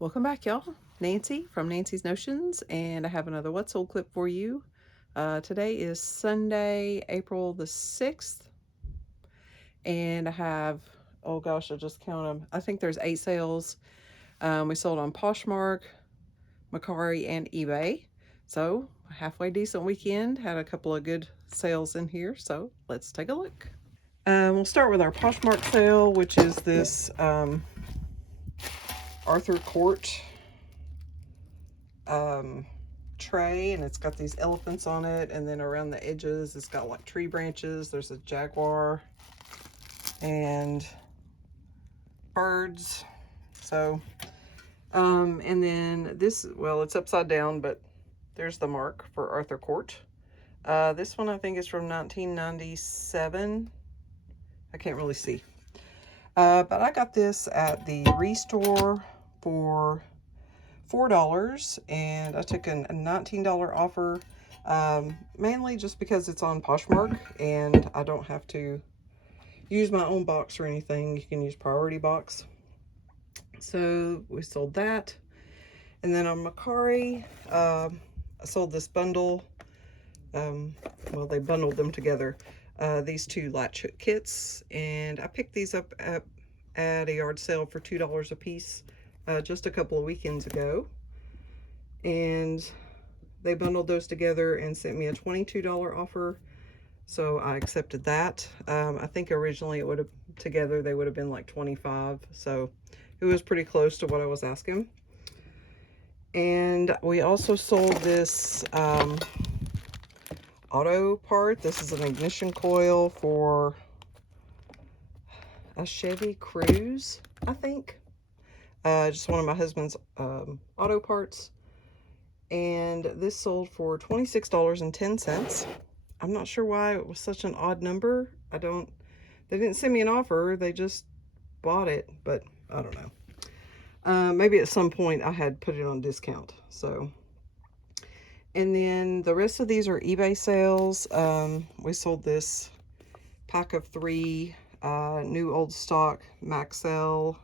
Welcome back, y'all. Nancy from Nancy's Notions, and I have another What's Old clip for you. Today is Sunday, April the 6th, and I have, oh gosh, I'll just count them. I think there's 8 sales. We sold on Poshmark, Mercari, and eBay. So, a halfway decent weekend. Had a couple of good sales in here, so let's take a look. We'll start with our Poshmark sale, which is this Arthur Court tray, and it's got these elephants on it, and then around the edges it's got like tree branches. There's a jaguar and birds. So and then this, well, it's upside down, but there's the mark for Arthur Court. This one I think is from 1997. I can't really see, but I got this at the Restore for $4, and I took a $19 offer, mainly just because it's on Poshmark and I don't have to use my own box or anything. You can use Priority Box. So we sold that. And then on Mercari, I sold this bundle. Well, they bundled them together. These two latch hook kits, and I picked these up at a yard sale for $2 a piece just a couple of weekends ago. And they bundled those together and sent me a $22 offer, so I accepted that. I think originally it would have, together they would have been like $25, so it was pretty close to what I was asking. And we also sold this auto part. This is an ignition coil for a Chevy Cruze, I think. Just one of my husband's auto parts. And this sold for $26.10. I'm not sure why it was such an odd number. They didn't send me an offer, they just bought it, but I don't know. Maybe at some point I had put it on discount. So, and then the rest of these are eBay sales. We sold this pack of 3 new old stock Maxell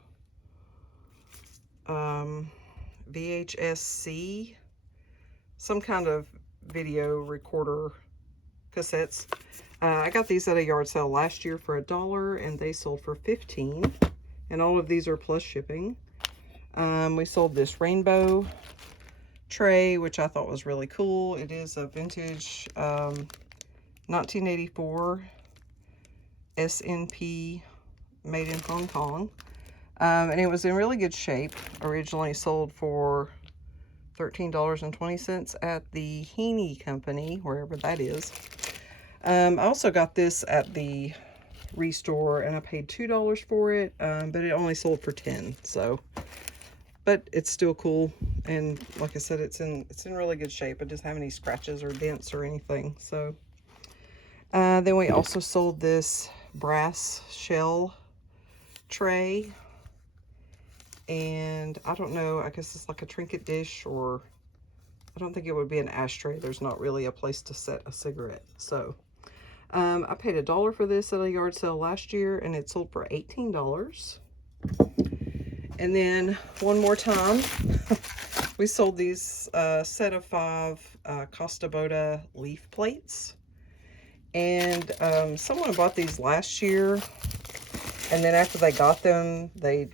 VHS-C, some kind of video recorder cassettes. I got these at a yard sale last year for $1, and they sold for $15, and all of these are plus shipping. We sold this rainbow tray, which I thought was really cool. It is a vintage 1984 SNP made in Hong Kong, and it was in really good shape. Originally sold for $13.20 at the Heaney Company, wherever that is. I also got this at the Restore, and I paid $2 for it, but it only sold for $10. So, but it's still cool, and like I said, it's in really good shape. It doesn't have any scratches or dents or anything. So, then we also sold this brass shell tray, and I don't know, I guess it's like a trinket dish, or I don't think it would be an ashtray. There's not really a place to set a cigarette. So I paid $1 for this at a yard sale last year, and it sold for $18. And then one more time, we sold these set of 5 Costa Boda leaf plates. And someone bought these last year, and then after they got them, they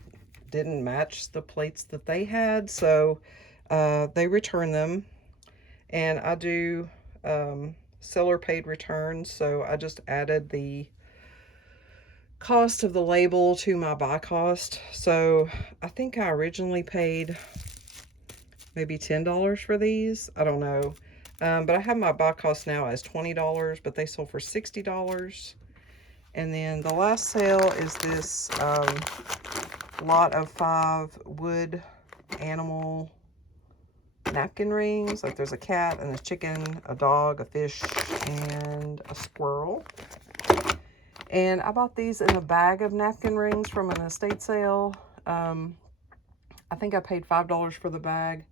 didn't match the plates that they had, so they returned them. And I do seller paid returns, so I just added the cost of the label to my buy cost. So I think I originally paid maybe $10 for these, I don't know, but I have my buy cost now as $20, but they sold for $60. And then the last sale is this lot of 5 wood animal napkin rings. Like there's a cat and a chicken, a dog, a fish, and a squirrel. And I bought these in a bag of napkin rings from an estate sale. I think I paid $5 for the bag.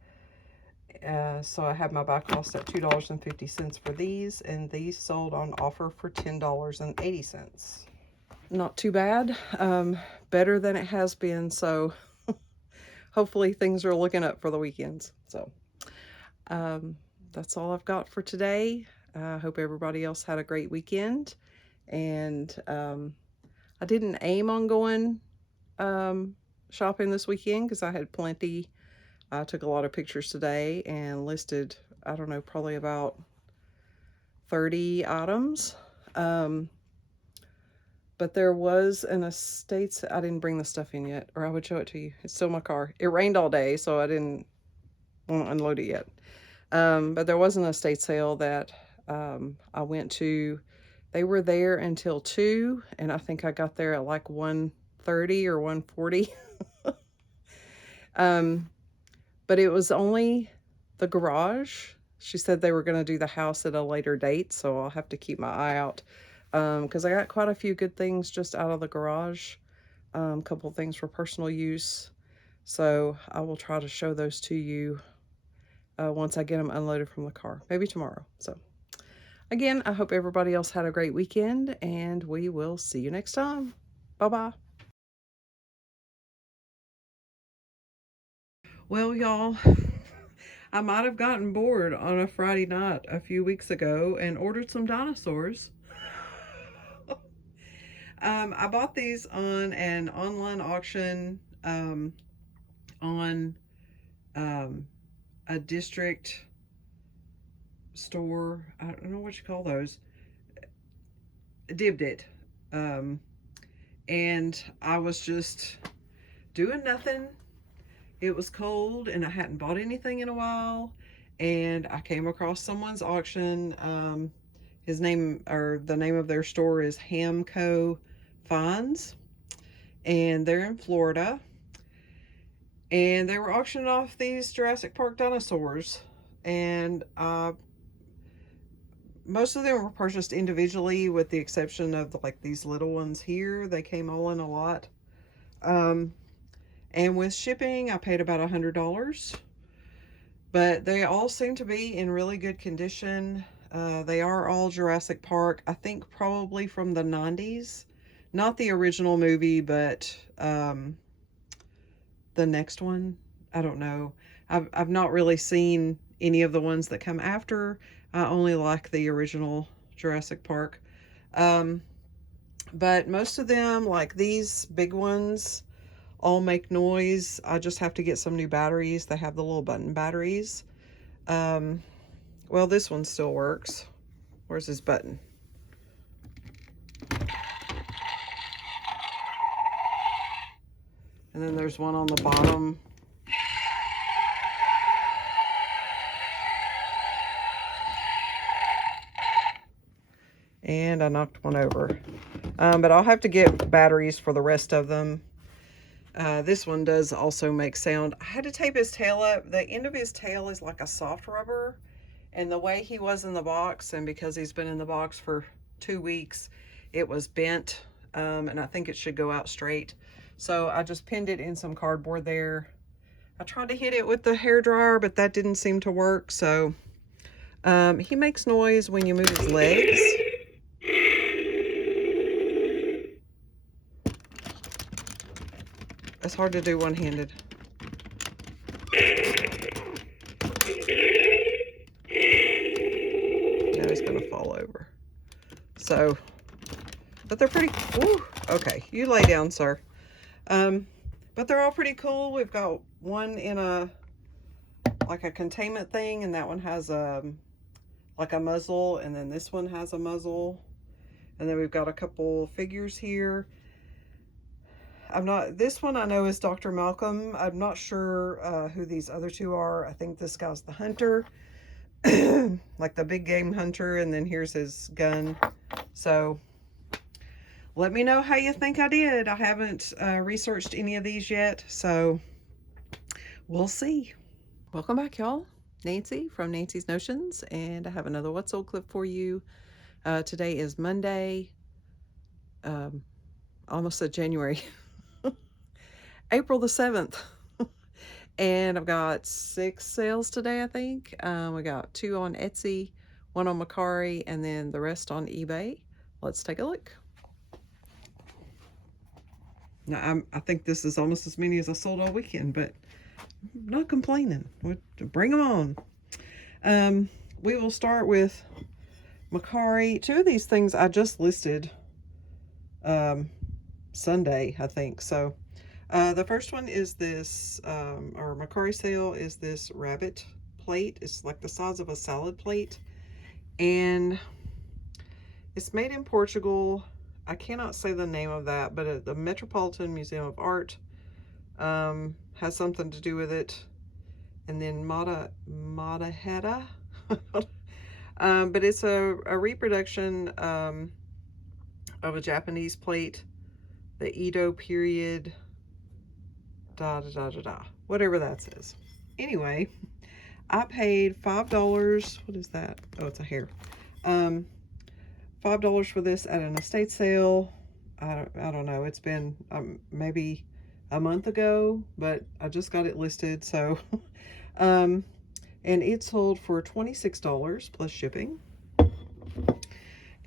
So I have my buy cost at $2.50 for these, and these sold on offer for $10.80. Not too bad. Better than it has been, so hopefully things are looking up for the weekends. So that's all I've got for today. I hope everybody else had a great weekend. And I didn't aim on going shopping this weekend because I had plenty. I took a lot of pictures today and listed, I don't know, probably about 30 items. But there was an estate, I didn't bring the stuff in yet, or I would show it to you. It's still in my car. It rained all day, so I didn't want to unload it yet. But there was an estate sale that I went to. They were there until 2, and I think I got there at like 1:30 or 1:40. But it was only the garage. She said they were going to do the house at a later date, so I'll have to keep my eye out. Because I got quite a few good things just out of the garage. A couple of things for personal use. So I will try to show those to you once I get them unloaded from the car. Maybe tomorrow. So again, I hope everybody else had a great weekend, and we will see you next time. Bye-bye. Well, y'all, I might have gotten bored on a Friday night a few weeks ago and ordered some dinosaurs. I bought these on an online auction on a district store. I don't know what you call those. Dibbed it. And I was just doing nothing. It was cold and I hadn't bought anything in a while. And I came across someone's auction. His name, or the name of their store, is Hamco Finds. And they're in Florida. And they were auctioning off these Jurassic Park dinosaurs. And most of them were purchased individually, with the exception of like these little ones here. They came all in a lot. And with shipping, I paid about $100. But they all seem to be in really good condition. They are all Jurassic Park. I think probably from the 90s. Not the original movie, but the next one. I don't know. I've not really seen any of the ones that come after. I only like the original Jurassic Park. But most of them, like these big ones, all make noise. I just have to get some new batteries. They have the little button batteries. Well, this one still works. Where's his button? And then there's one on the bottom. And I knocked one over. But I'll have to get batteries for the rest of them. This one does also make sound. I had to tape his tail up. The end of his tail is like a soft rubber. And the way he was in the box, and because he's been in the box for 2 weeks, it was bent. And I think it should go out straight. So I just pinned it in some cardboard there. I tried to hit it with the hairdryer, but that didn't seem to work. So he makes noise when you move his legs. It's hard to do one-handed. Now he's gonna fall over. So, but they're pretty, ooh, okay, you lay down, sir. But they're all pretty cool. We've got one in like a containment thing, and that one has like a muzzle, and then this one has a muzzle. And then we've got a couple figures here. This one I know is Dr. Malcolm. I'm not sure who these other two are. I think this guy's the hunter, like the big game hunter, and then here's his gun. So let me know how you think I did. I haven't researched any of these yet, so we'll see. Welcome back, y'all. Nancy from Nancy's Notions, and I have another What's Old clip for you. Today is Monday, almost at January. April the 7th. And I've got 6 sales today, I think. We got 2 on Etsy, 1 on Mercari, and then the rest on eBay. Let's take a look. Now, I think this is almost as many as I sold all weekend, but not complaining. Bring them on. We will start with Mercari. Two of these things I just listed Sunday, I think. So the first one is this, our Mercari sale is this rabbit plate. It's like the size of a salad plate. And it's made in Portugal. I cannot say the name of that, but the Metropolitan Museum of Art has something to do with it. And then Madahera. But it's a reproduction of a Japanese plate, the Edo period, whatever that says. Anyway, I paid $5. What is that? Oh, it's a hair. $5 for this at an estate sale. I don't know. It's been maybe a month ago, but I just got it listed. So, and it sold for $26 plus shipping.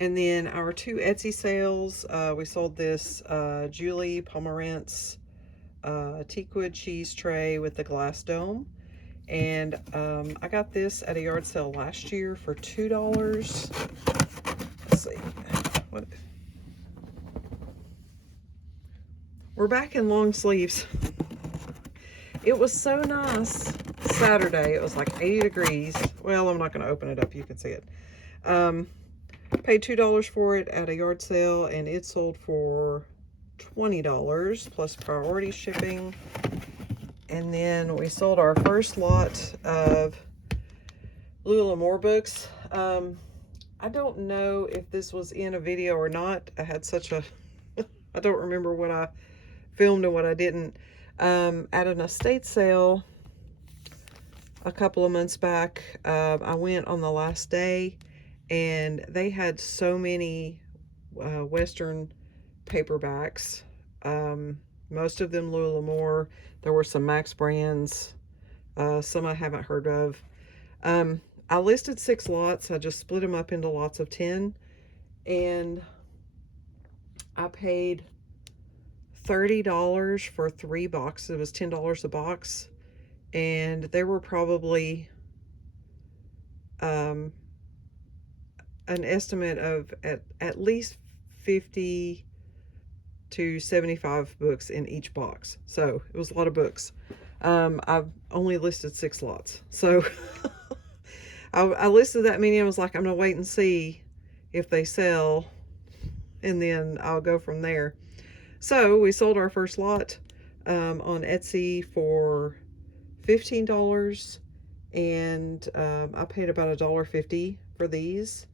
And then our two Etsy sales, we sold this Julie Pomerantz teakwood cheese tray with the glass dome. And I got this at a yard sale last year for $2. Let's see. We're back in long sleeves. It was so nice. Saturday, it was like 80 degrees. Well, I'm not going to open it up. You can see it. Paid $2 for it at a yard sale, and it sold for $20 plus priority shipping. And then we sold our first lot of Lula books. I don't know if this was in a video or not. I had such a I don't remember what I filmed and what I didn't. At an estate sale a couple of months back, I went on the last day, and they had so many Western paperbacks. Most of them Lula. There were some Max brands, some I haven't heard of. I listed 6 lots. I just split them up into lots of 10, and I paid $30 for 3 boxes. It was $10 a box, and there were probably an estimate of at least 50 to 75 books in each box. So it was a lot of books. I've only listed 6 lots. So I listed that many. I was like, I'm gonna wait and see if they sell, and then I'll go from there. So we sold our first lot on Etsy for $15, and I paid about $1.50 for these,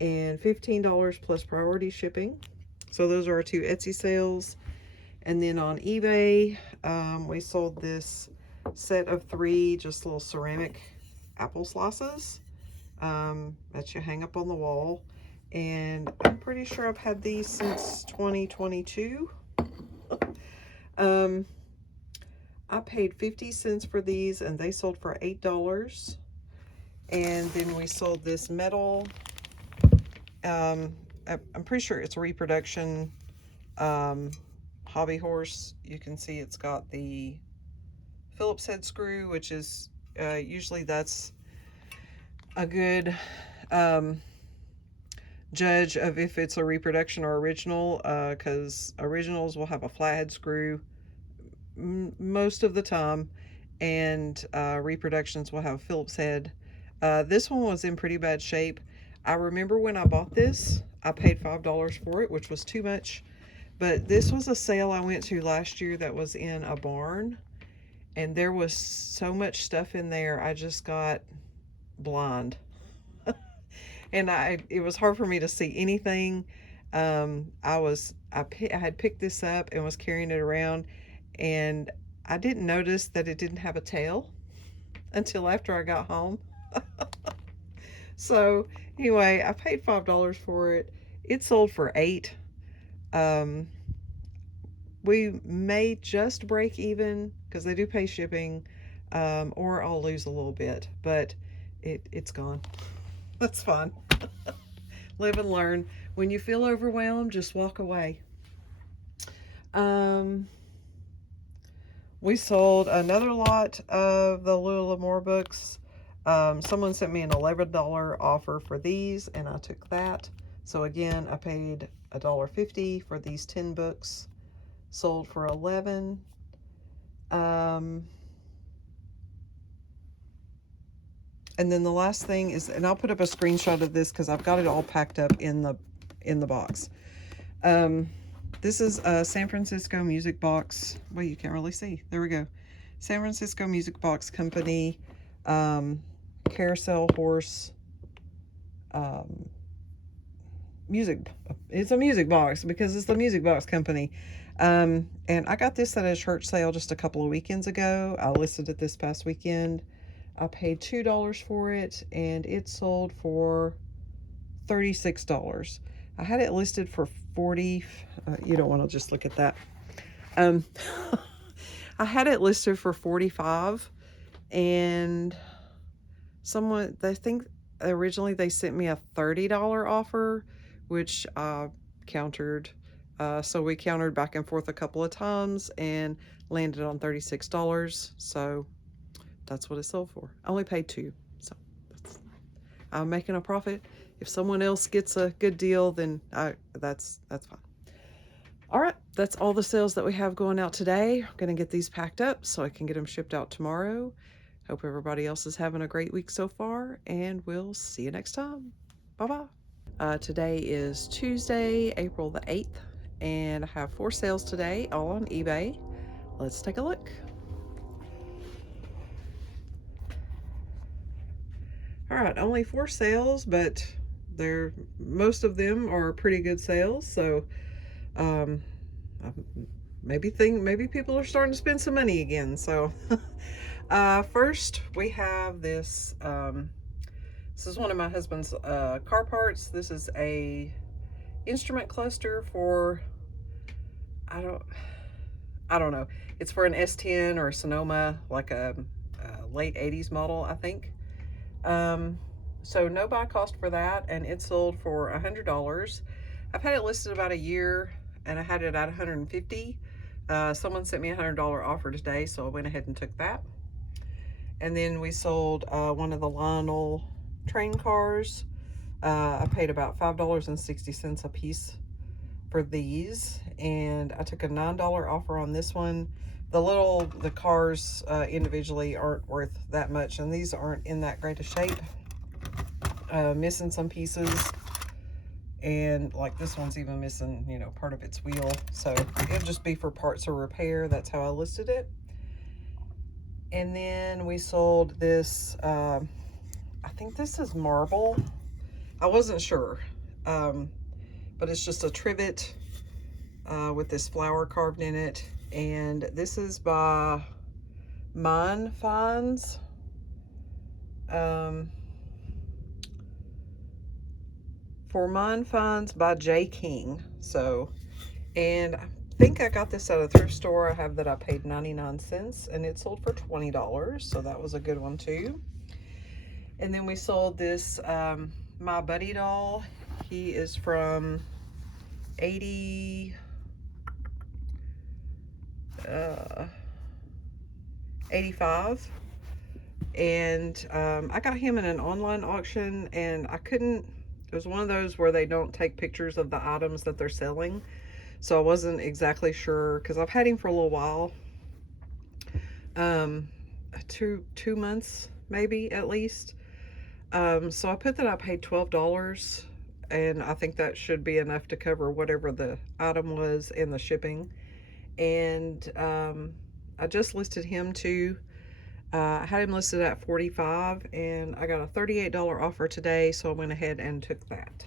and $15 plus priority shipping. So those are our 2 Etsy sales. And then on eBay, we sold this set of 3 just little ceramic apple slices that you hang up on the wall. And I'm pretty sure I've had these since 2022. I paid 50 cents for these, and they sold for $8. And then we sold this metal, I'm pretty sure it's a reproduction hobby horse. You can see it's got the Phillips head screw, which is usually that's a good judge of if it's a reproduction or original, because originals will have a flathead screw most of the time, and reproductions will have a Phillips head. This one was in pretty bad shape. I remember when I bought this, I paid $5 for it, which was too much. But this was a sale I went to last year that was in a barn, and there was so much stuff in there, I just got blind. And it was hard for me to see anything. I had picked this up and was carrying it around, and I didn't notice that it didn't have a tail until after I got home. So anyway, I paid $5 for it. It sold for $8. We may just break even because they do pay shipping, or I'll lose a little bit, but it's gone. That's fine. Live and learn. When you feel overwhelmed, just walk away. We sold another lot of the Lula books. Someone sent me an $11 offer for these, and I took that. So again, I paid $1.50 for these 10 books. Sold for $11. And then the last thing is, and I'll put up a screenshot of this because I've got it all packed up in the box. This is a San Francisco music box. Well, you can't really see. There we go. San Francisco Music Box Company, carousel horse, music. It's a music box because it's the music box company. And I got this at a church sale just a couple of weekends ago. I listed it this past weekend. I paid $2 for it, and it sold for $36. I had it listed for 40. You don't want to just look at that. I had it listed for 45, and someone, they think originally they sent me a $30 offer, which I countered. So we countered back and forth a couple of times and landed on $36. So that's what it sold for. I only paid $2, so I'm making a profit. If someone else gets a good deal, then that's fine. All right, that's all the sales that we have going out today. I'm gonna get these packed up so I can get them shipped out tomorrow. Hope everybody else is having a great week so far, and we'll see you next time. Bye-bye. Today is Tuesday, April the 8th, and I have 4 sales today, all on eBay. Let's take a look. All right, only 4 sales, but most of them are pretty good sales. So maybe people are starting to spend some money again. So first we have this. This is one of my husband's car parts. This is a instrument cluster for I don't know. It's for an S10 or a Sonoma, like a late 80s model, I think. So no buy cost for that, and it sold for $100. I've had it listed about a year, and I had it at $150. Someone sent me a $100 offer today, so I went ahead and took that. And then we sold one of the Lionel train cars. I paid about $5.60 a piece for these, and I took a $9 offer on this one. The cars individually aren't worth that much, and these aren't in that great a shape. Missing some pieces, and like this one's even missing, part of its wheel. So it'll just be for parts or repair. That's how I listed it. And then we sold this, I think this is marble. I wasn't sure, but it's just a trivet with this flower carved in it. And this is by Mine Finds. For Mine Finds by J. King. So, and I think I got this at a thrift store. I have that I paid 99 cents, and it sold for $20. So that was a good one too. And then we sold this My Buddy doll. He is from 85, and I got him in an online auction, and I couldn't. It was one of those where they don't take pictures of the items that they're selling, so I wasn't exactly sure because I've had him for a little while, 2 months maybe at least. So I put that I paid $12, and I think that should be enough to cover whatever the item was and the shipping. And I just listed him too. I had him listed at $45, and I got a $38 offer today, so I went ahead and took that.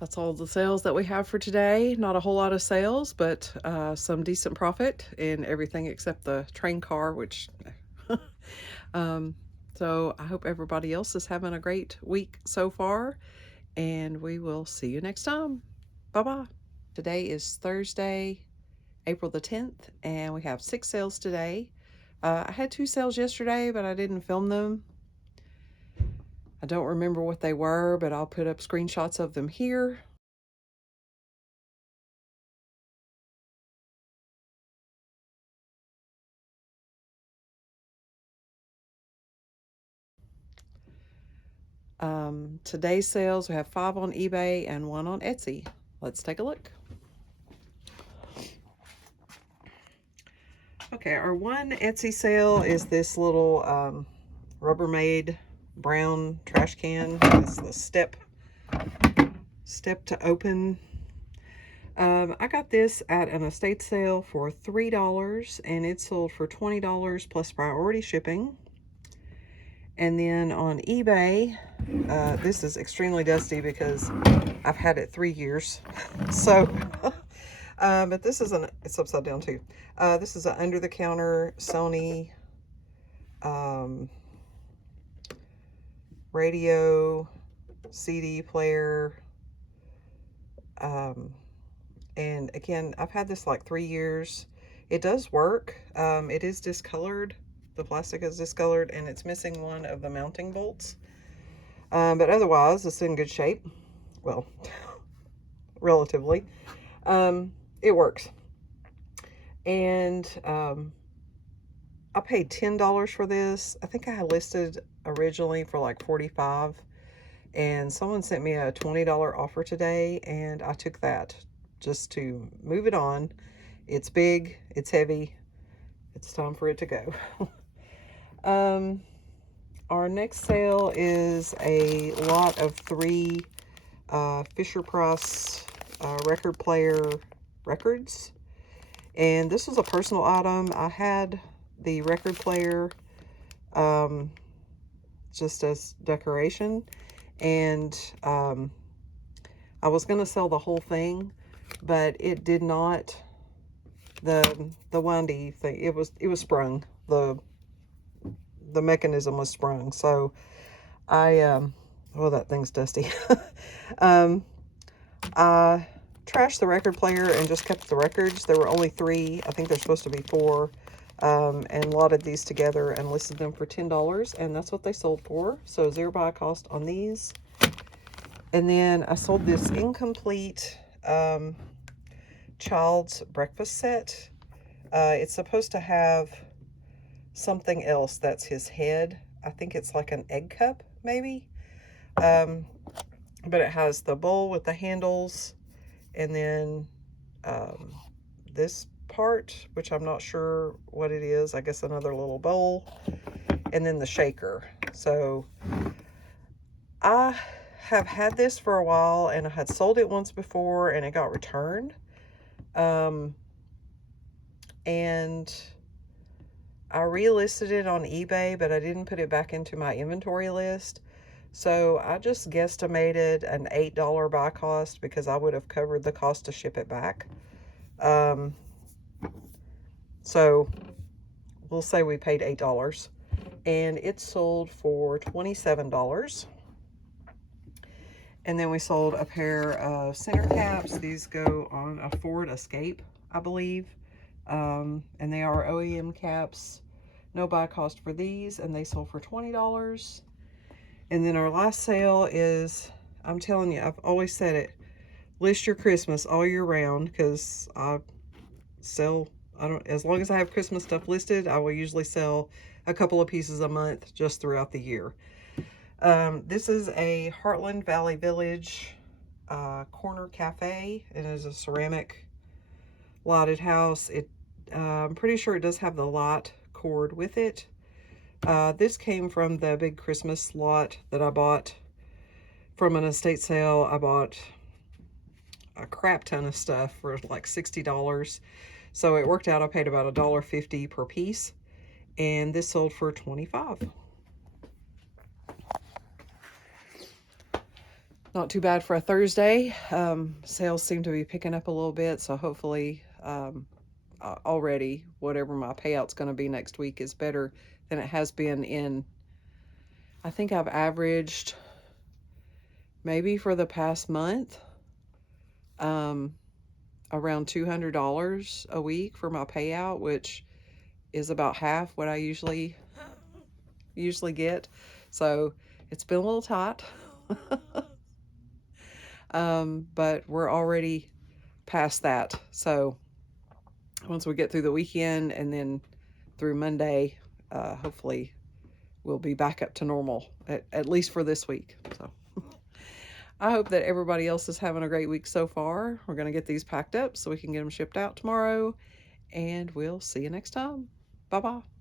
That's all the sales that we have for today. Not a whole lot of sales, but some decent profit in everything except the train car, which so I hope everybody else is having a great week so far, and we will see you next time. Bye-bye. Today is Thursday, April the 10th, and we have 6 sales today. I had 2 sales yesterday, but I didn't film them. I don't remember what they were, but I'll put up screenshots of them here. Today's sales, we have 5 on eBay and 1 on Etsy. Let's take a look. Okay, our one Etsy sale is this little Rubbermaid brown trash can. It's the step to open. I got this at an estate sale for $3, and it sold for $20 plus priority shipping. And then on eBay, this is extremely dusty because I've had it 3 years. So, but this is it's upside down too. This is an under-the-counter Sony radio CD player. And again, I've had this like 3 years. It does work. It is discolored. The plastic is discolored, and it's missing one of the mounting bolts. But otherwise, it's in good shape. Well, relatively. It works. And I paid $10 for this. I think I had listed originally for like $45. And someone sent me a $20 offer today, and I took that just to move it on. It's big, it's heavy, it's time for it to go. Our next sale is a lot of 3 Fisher-Price record player records. And this was a personal item. I had the record player just as decoration. And I was going to sell the whole thing, but it did not. The windy thing, it was sprung. The mechanism was sprung. So I well, that thing's dusty. I trashed the record player and just kept the records. There were only 3. I think there's supposed to be 4. And lotted these together and listed them for $10, and that's what they sold for. So 0 buy cost on these. And then I sold this incomplete child's breakfast set. It's supposed to have something else that's his head. I think it's like an egg cup, maybe. But it has the bowl with the handles, and then this part, which I'm not sure what it is. I guess another little bowl, and then the shaker. So I have had this for a while, and I had sold it once before, and it got returned. And I relisted it on eBay, but I didn't put it back into my inventory list. So I just guesstimated an $8 buy cost because I would have covered the cost to ship it back. So we'll say we paid $8, and it sold for $27. And then we sold a pair of center caps. These go on a Ford Escape, I believe. And they are OEM caps. No buy cost for these, and they sold for $20. And then our last sale is, I'm telling you, I've always said it, list your Christmas all year round, because I sell, as long as I have Christmas stuff listed, I will usually sell a couple of pieces a month just throughout the year. This is a Heartland Valley Village corner cafe. It is a ceramic lighted house. I'm pretty sure it does have the light cord with it. This came from the big Christmas lot that I bought from an estate sale. I bought a crap ton of stuff for like $60. So it worked out. I paid about $1.50 per piece, and this sold for $25. Not too bad for a Thursday. Sales seem to be picking up a little bit, so hopefully already whatever my payout's going to be next week is better than it has been in, I think I've averaged maybe for the past month around $200 a week for my payout, which is about half what I usually get. So it's been a little tight. But we're already past that. So once we get through the weekend and then through Monday, hopefully we'll be back up to normal, at least for this week. So I hope that everybody else is having a great week so far. We're going to get these packed up so we can get them shipped out tomorrow, and we'll see you next time. Bye-bye.